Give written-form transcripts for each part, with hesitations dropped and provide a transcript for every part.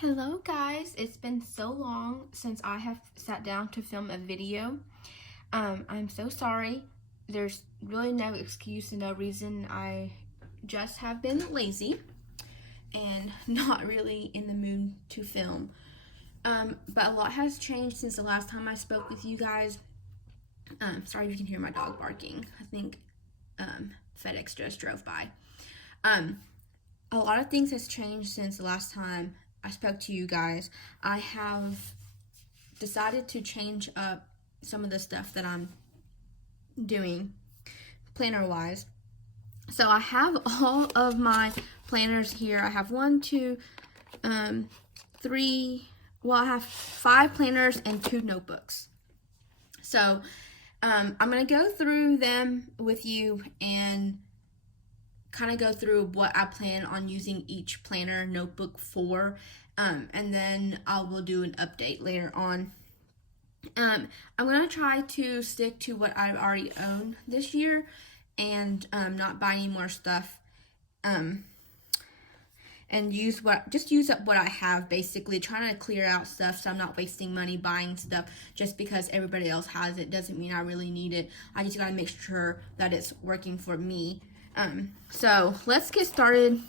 Hello guys, it's been so long since I have sat down to film a video. I'm so sorry. There's really no excuse and no reason. I just have been lazy and not really in the mood to film. But a lot has changed since the last time I spoke with you guys. Sorry if you can hear my dog barking. I think FedEx just drove by. A lot of things has changed since the last time I spoke to you guys. I have decided to change up some of the stuff that I'm doing planner wise. So I have all of my planners here. I have I have 5 planners and 2 notebooks. So I'm going to go through them with you and kind of go through what I plan on using each planner notebook for, and then I will do an update later on. I'm going to try to stick to what I've already owned this year and not buy any more stuff, and use up what I have, basically trying to clear out stuff so I'm not wasting money buying stuff just because everybody else has it. Doesn't mean I really need it. I just got to make sure that it's working for me. So let's get started.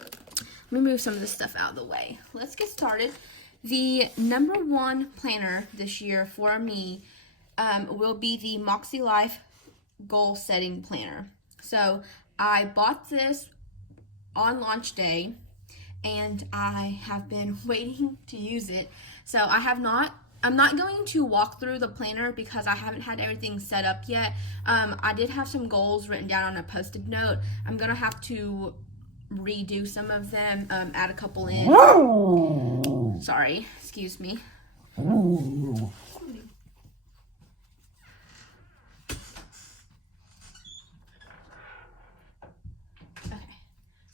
Let me move some of this stuff out of the way. Let's get started. The number 1 planner this year for me will be the Moxie Life Goal Setting Planner. So I bought this on launch day and I have been waiting to use it. So I'm not going to walk through the planner because I haven't had everything set up yet. I did have some goals written down on a post-it note. I'm going to have to redo some of them, add a couple in. Sorry, excuse me. Okay.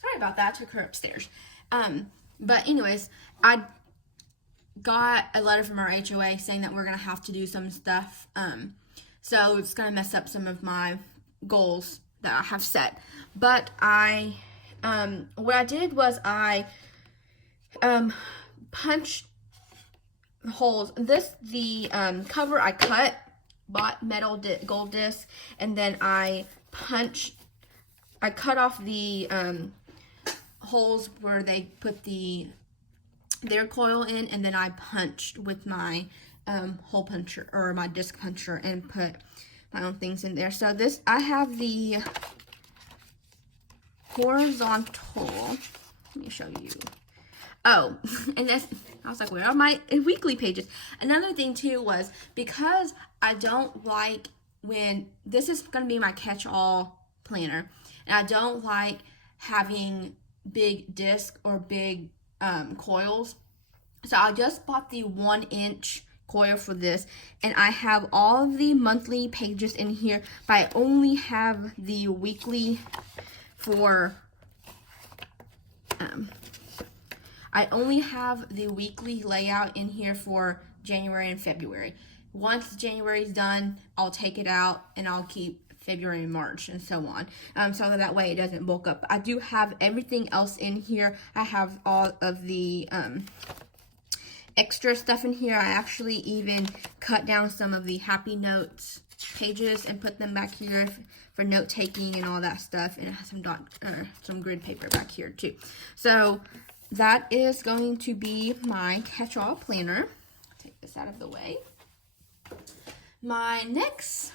Sorry about that. I took her upstairs. But anyways, I got a letter from our HOA saying that we're going to have to do some stuff. So it's going to mess up some of my goals that I have set. But what I did was I punched holes. The cover I cut, bought metal gold disc, and then I cut off the holes where they put their coil in, and then I punched with my hole puncher or my disc puncher and put my own things in there. So I have the horizontal. Let me show you. Oh, and I was like, where are my weekly pages? Another thing too was because I don't like when this is going to be my catch-all planner, and I don't like having big disc or big coils. So I just bought the 1-inch coil for this, and I have all of the monthly pages in here, but I only have the weekly for I only have the weekly layout in here for January and February. Once January is done, I'll take it out and I'll keep February and March and so on, so that way it doesn't bulk up. I do have everything else in here. I have all of the extra stuff in here. I actually even cut down some of the Happy Notes pages and put them back here for note taking and all that stuff, and it has some grid paper back here too. So that is going to be my catch-all planner. Take this out of the way. My next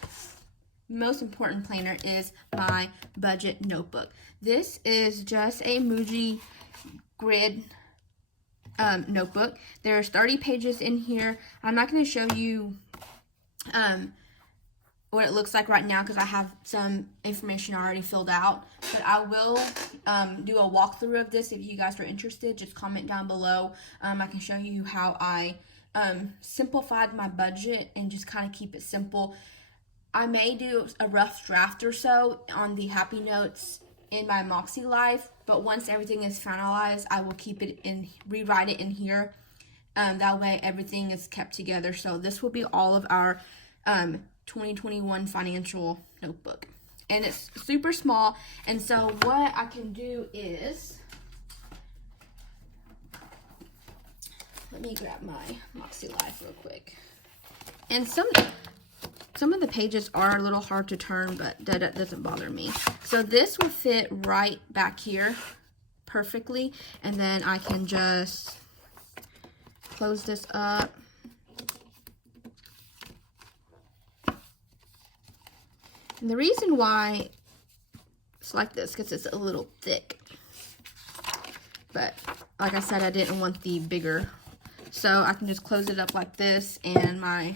most important planner is my budget notebook. This is just a Muji grid notebook. There's 30 pages in here. I'm not going to show you what it looks like right now because I have some information already filled out, but I will do a walkthrough of this if you guys are interested. Just comment down below. I can show you how I simplified my budget and just kind of keep it simple. I may do a rough draft or so on the Happy Notes in my Moxie Life, but once everything is finalized, I will keep it in, rewrite it in here. That way everything is kept together. So this will be all of our 2021 financial notebook, and it's super small. And so what I can do is let me grab my Moxie Life real quick. And some of the pages are a little hard to turn, but that doesn't bother me. So this will fit right back here perfectly, and then I can just close this up. And the reason why it's like this, because it's a little thick. But like I said, I didn't want the bigger. So I can just close it up like this, and my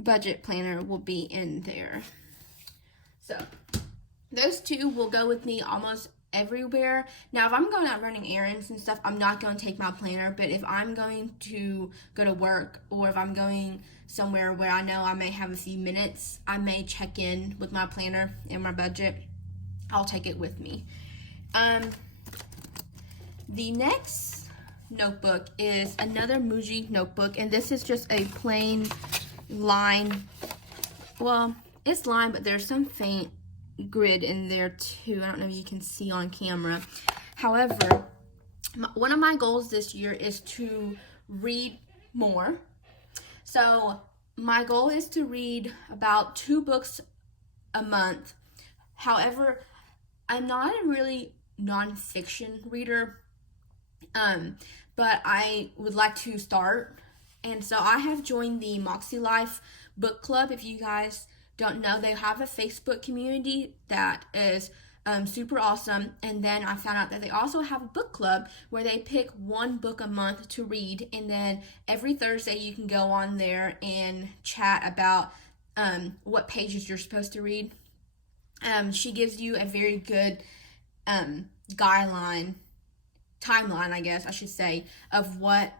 budget planner will be in there. So those two will go with me almost everywhere. Now, if I'm going out running errands and stuff, I'm not going to take my planner. But if I'm going to go to work, or if I'm going somewhere where I know I may have a few minutes, I may check in with my planner and my budget. I'll take it with me. The next notebook is another Muji notebook, and this is just a plain line. Well, it's line, but there's some faint grid in there too. I don't know if you can see on camera. However, one of my goals this year is to read more. So my goal is to read about 2 books a month. However, I'm not a really nonfiction reader, but I would like to start. And so I have joined the Moxie Life book club. If you guys don't know, they have a Facebook community that is super awesome. And then I found out that they also have a book club where they pick 1 book a month to read. And then every Thursday you can go on there and chat about what pages you're supposed to read. She gives you a very good timeline, I guess I should say, of what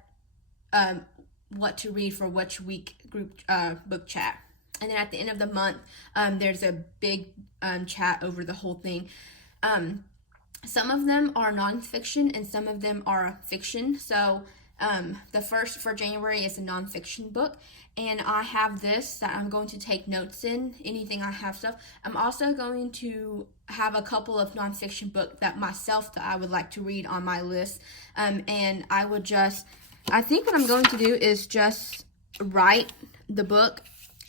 to read for which week group book chat. And then at the end of the month, there's a big chat over the whole thing. Some of them are nonfiction and some of them are fiction. So the first for January is a nonfiction book. And I have this that I'm going to take notes in, anything I have stuff. I'm also going to have a couple of nonfiction books that I would like to read on my list. And I think what I'm going to do is just write the book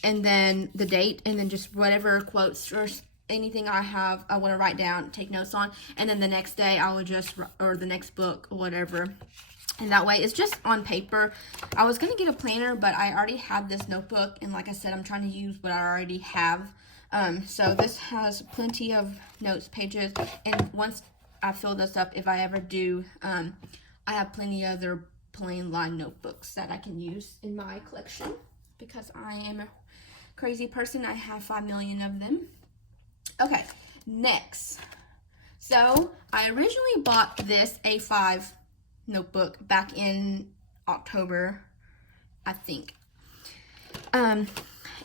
and then the date, and then just whatever quotes or anything I want to write down, take notes on, and then the next day I will or the next book or whatever. And that way it's just on paper. I was going to get a planner, but I already have this notebook, and like I said, I'm trying to use what I already have. So this has plenty of notes pages, and once I fill this up, if I ever do, I have plenty of other plain line notebooks that I can use in my collection, because I am a crazy person. I have 5 million of them. Okay, next. So I originally bought this A5 notebook back in October, I think. And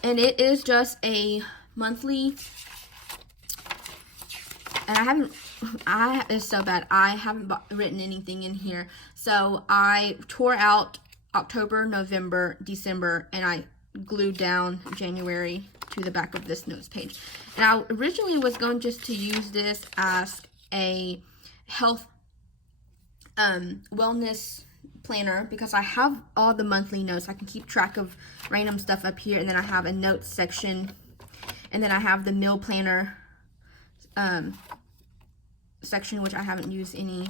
it is just a monthly, and it's so bad. I haven't written anything in here. So I tore out October, November, December, and I glued down January to the back of this notes page. And I originally was going just to use this as a health wellness planner, because I have all the monthly notes. I can keep track of random stuff up here, and then I have a notes section, and then I have the meal planner section, which I haven't used any,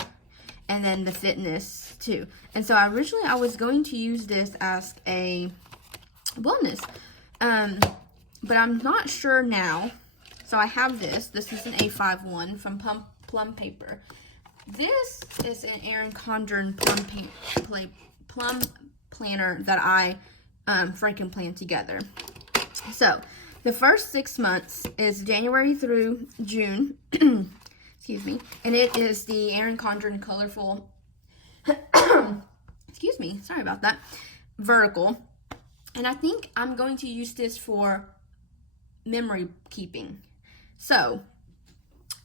and then the fitness too. And so originally I was going to use this as a wellness, but I'm not sure now. So I have this. This is an A5 one from Plum Paper. This is an Erin Condren plum planner that I freaking planned together. So the first 6 months is January through June. Excuse me. And it is the Erin Condren colorful, excuse me, sorry about that, vertical. And I think I'm going to use this for memory keeping. So,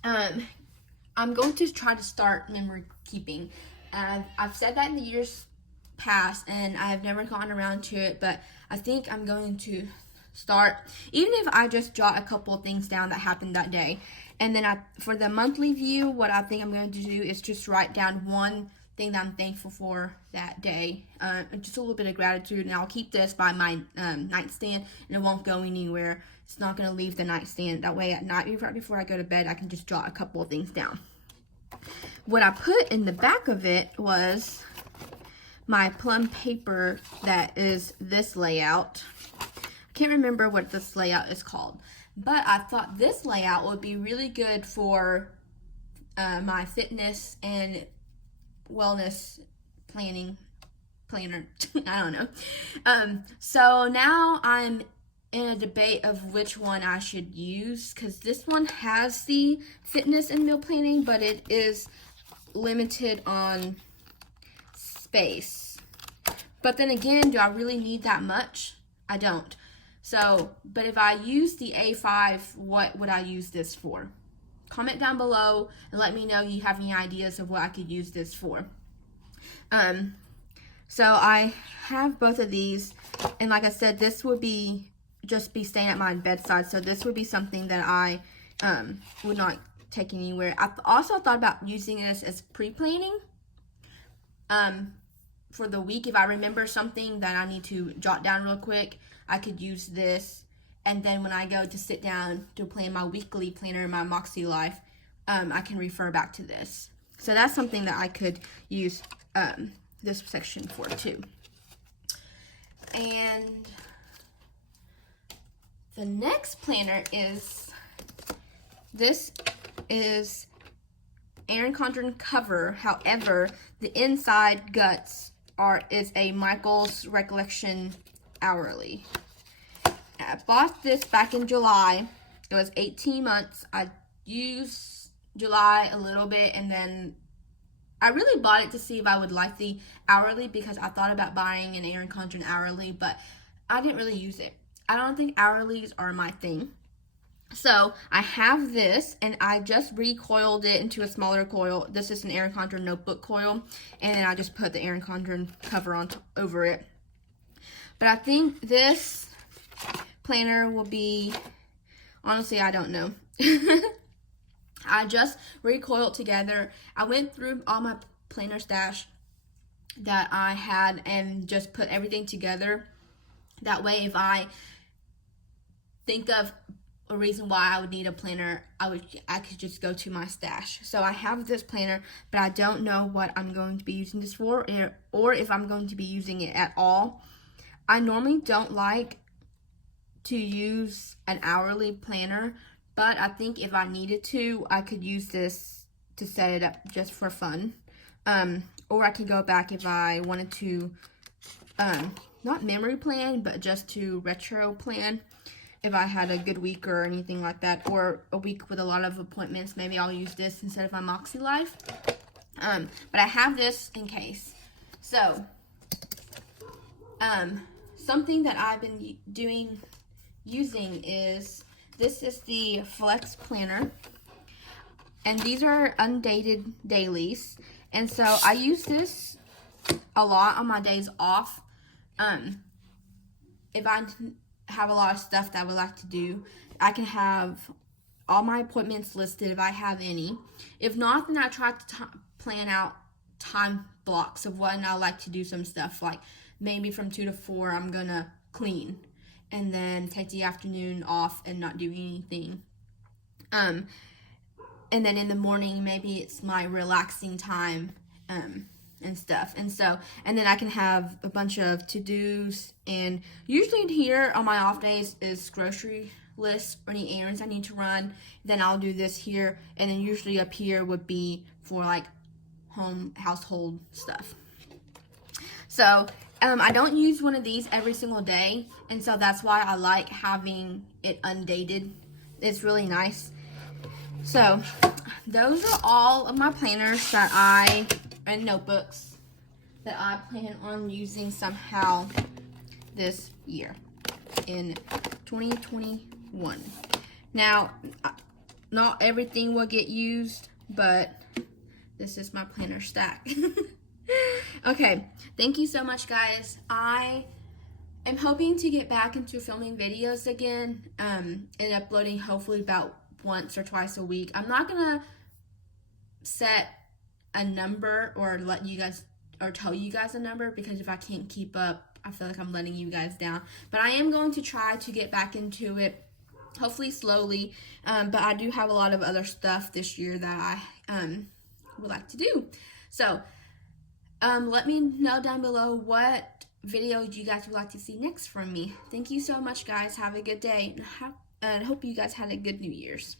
I'm going to try to start memory keeping. I've said that in the years past, and I have never gotten around to it, but I think I'm going to start, even if I just jot a couple of things down that happened that day. And then for the monthly view, what I think I'm going to do is just write down one thing that I'm thankful for that day. Just a little bit of gratitude, and I'll keep this by my nightstand, and it won't go anywhere. It's not going to leave the nightstand. That way at night, right before I go to bed, I can just jot a couple of things down. What I put in the back of it was my plum paper that is this layout. I can't remember what this layout is called, but I thought this layout would be really good for my fitness and wellness planner. I don't know. So now I'm in a debate of which one I should use, because this one has the fitness and meal planning, but it is limited on space. But then again, do I really need that much? I don't. So, but if I use the A5, what would I use this for? Comment down below and let me know you have any ideas of what I could use this for. So I have both of these, and like I said, this would be just be staying at my bedside, so this would be something that I would not take anywhere. I also thought about using this as pre-planning for the week. If I remember something that I need to jot down real quick, I could use this, and then when I go to sit down to plan my weekly planner, my Moxie Life, I can refer back to this. So that's something that I could use this section for too. And the next planner is, this is Erin Condren cover. However, the inside guts is a Michael's Recollection Hourly. I bought this back in July. It was 18 months. I used July a little bit, and then I really bought it to see if I would like the hourly, because I thought about buying an Erin Condren hourly, but I didn't really use it. I don't think hourlies are my thing. So I have this, and I just recoiled it into a smaller coil. This is an Erin Condren notebook coil, and then I just put the Erin Condren cover on over it. But I think this planner will be, honestly, I don't know. I just recoiled together. I went through all my planner stash that I had and just put everything together. That way, if I think of a reason why I would need a planner, I could just go to my stash. So I have this planner, but I don't know what I'm going to be using this for, or if I'm going to be using it at all. I normally don't like to use an hourly planner, but I think if I needed to, I could use this to set it up just for fun. Or I could go back if I wanted to, not memory plan, but just to retro plan. If I had a good week or anything like that, or a week with a lot of appointments, maybe I'll use this instead of my Moxie Life. But I have this in case. So, something that I've been using is, this is the Flex Planner, and these are undated dailies, and so I use this a lot on my days off. If I have a lot of stuff that I would like to do, I can have all my appointments listed if I have any. If not, then I try to plan out time blocks of when I like to do some stuff, like maybe from 2 to 4 I'm gonna clean, and then take the afternoon off and not do anything. And then in the morning, maybe it's my relaxing time, and stuff. And then I can have a bunch of to-dos, and usually in here on my off days is grocery lists or any errands I need to run. Then I'll do this here, and then usually up here would be for like household stuff. So I don't use one of these every single day, and so that's why I like having it undated. It's really nice. So those are all of my planners and notebooks that I plan on using somehow this year in 2021. Now, not everything will get used, but this is my planner stack. Okay, thank you so much, guys. I am hoping to get back into filming videos again, and uploading hopefully about once or twice a week. I'm not gonna set a number or let you guys or tell you guys a number, because if I can't keep up, I feel like I'm letting you guys down. But I am going to try to get back into it, hopefully slowly. But I do have a lot of other stuff this year that I would like to do. So let me know down below what videos you guys would like to see next from me. Thank you so much, guys. Have a good day, and hope you guys had a good New Year's.